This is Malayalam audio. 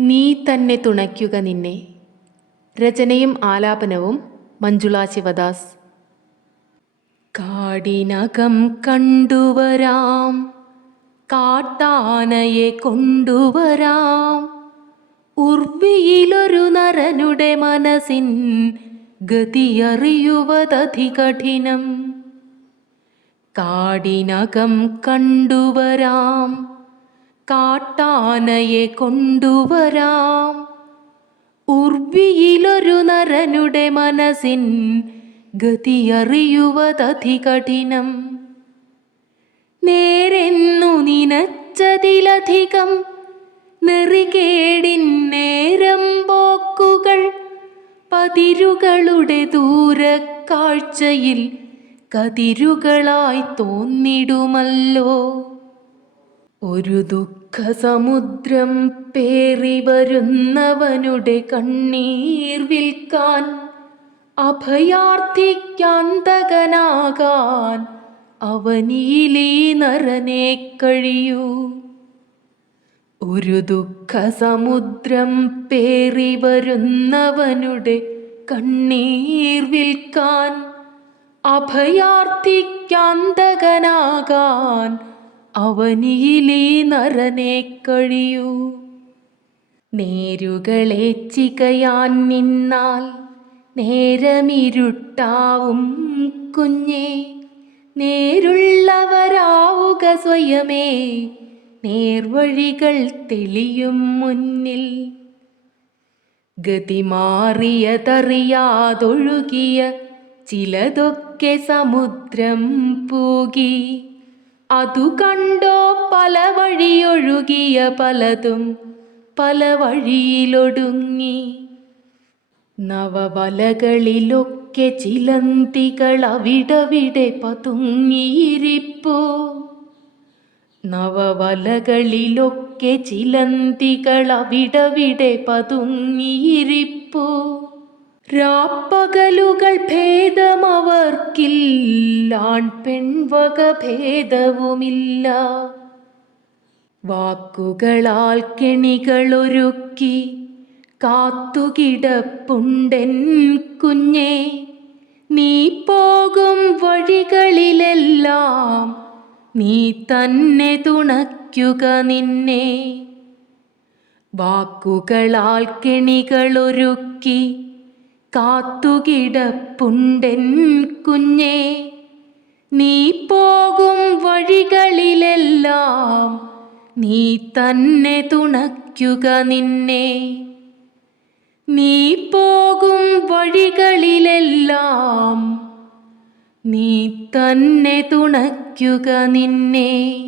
നീ തന്നെ തുണയ്ക്കുക നിന്നെ. രചനയും ആലാപനവും മഞ്ജുള ശിവദാസ്. കാടിനകം കണ്ടുവരാം, കാട്ടാനയെ കൊണ്ടുവരാം, ഉർവിയിലൊരു നരനുടെ മനസ്സിൻ ഗതിയറിയുവതധികഠിനം. കാടിനകം കണ്ടുവരാം, കാട്ടാനയെ കൊണ്ടുവരാം, ഉർവിയിലൊരു നരനുടെ മനസ്സിൻ ഗതിയറിയുവതധികഠിനം. നേരെന്നു നിനച്ചതിലധികം നെറികേടിൻ നേരം പോക്കുകൾ പതിരുകളുടെ ദൂരക്കാഴ്ചയിൽ കതിരുകളായി തോന്നിടുമല്ലോ. ഒരു ദുഃഖസമുദ്രം പേറി വരുന്നവനുടെ കണ്ണീർ വിൽക്കാൻ, അഭയാർത്ഥിക്കാന്തകനാകാൻ അവനിലീ നരനെ കഴിയൂ. ഒരു ദുഃഖസമുദ്രം പേറി വരുന്നവനുടെ കണ്ണീർ വിൽക്കാൻ, അഭയാർത്ഥിക്കാന്തകനാകാൻ അവനിലീ നരനെ കഴിയൂ. നേരുകളെ ചികയാൻ നിന്നാൽ നേരമിരുട്ടാവും കുഞ്ഞേ, നേരുള്ളവരാവുക സ്വയമേ, നേർവഴികൾ തെളിയും മുന്നിൽ. ഗതിമാറിയതറിയാതൊഴുകിയ ചിലതൊക്കെ സമുദ്രം പൂകി, അതു കണ്ടോ പല വഴിയൊഴുകിയ പലതും പല വഴിയിലൊടുങ്ങി. നവവലകളിലൊക്കെ ചിലന്തികൾ അവിടവിടെ പതുങ്ങിയിരിപ്പോ, നവവലകളിലൊക്കെ ചിലന്തികൾ അവിടവിടെ പതുങ്ങിയിരിപ്പോ. രാപ്പകലുകൾ ഭേദമവർക്കില്ല, ആൺപെൺവക ഭേദവുമില്ല. വാക്കുകളാൽ കെണികളൊരുക്കി കാത്തുകിടപ്പുണ്ടെൻ കുഞ്ഞേ, നീ പോകും വഴികളിലെല്ലാം നീ തന്നെ തുണയ്ക്കുക നിന്നെ. വാക്കുകളാൽ കെണികളൊരുക്കി കാത്തുകിടപ്പുണ്ടെൻ കുഞ്ഞേ, നീ പോകും വഴികളിലെല്ലാം നീ തന്നെ തുണയ്ക്കുക നിന്നെ. നീ പോകും വഴികളിലെല്ലാം നീ തന്നെ തുണയ്ക്കുക നിന്നെ.